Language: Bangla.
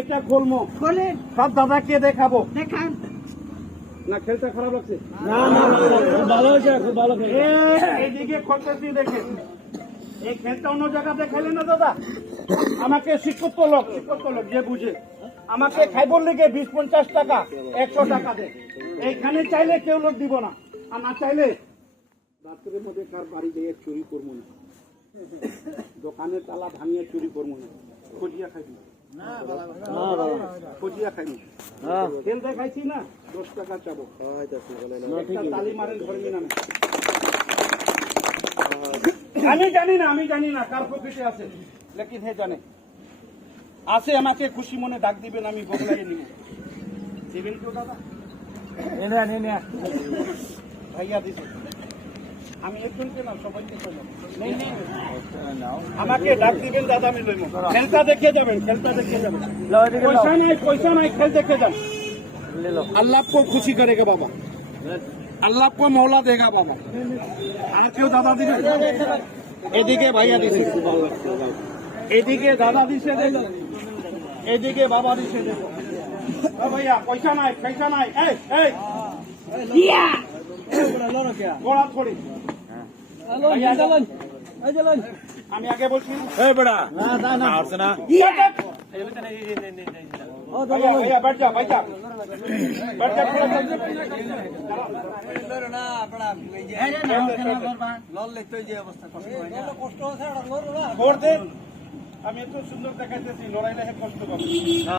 এটা খুলবো, খোলেন, সব দাদাকে দেখাবো। দেখান। না খেলতে খারাপ লাগছে? না না খুব ভালো হয়েছে, খুব ভালো খেলছে। এইদিকে করতেছি দেখে এই খেলটা অন্য জায়গাতে খেলে না দাদা। আমাকে শিক্ষিত লোক যে বুঝে আমাকে খাইবর লেগে 20-50 টাকা 100 টাকা দেয়। এইখানে চাইলে কেউ লোক দিব না, আর না চাইলে রাত্রের মধ্যে কার বাড়ি গিয়ে চুরি করবো না, দোকানের তালা ভাঙিয়ে চুরি করবো না, খুঁজিয়া খাইবি খুঁজিয়া খাইবি। খেলতে খাইছি না 10 টাকা চাবো, একটা তালি মারেন ধর্মী নামে। আমি জানি না কার পকেটে আছে, লেকিন হে জানে আছে। আমাকে খুশি মনে ডাক দিবেন, আমি বগলাই নিব। দিবেন তো দাদা? ভাইয়া দিছে, আমি একজনকে না সবাইকে কইলাম আমাকে ডাক দিবেন দাদা, আমি লইব। খেলটা দেখে যাবেন, খেলটা দেখে যাবেন। পয়সা নাই, খেল দেখে যান। अल्लाह को खुशी करेगा बाबा, अल्लाह को मौला देगा बाबा। আর কেউ দাদা দিবে? এদিকে ভাইয়া দিছে, এদিকে দাদা দিছে, এদিকে বাবা দিছে। দেখো ভাইয়া পয়সা নাই, পয়সা নাই। এই গোড়া ছড়ি আমি আগে বলছি भैया बैठ जा, बैठ जा, बैठ जा। আমি এত সুন্দর দেখাইতেছি, লড়াইলে কষ্ট পাবো।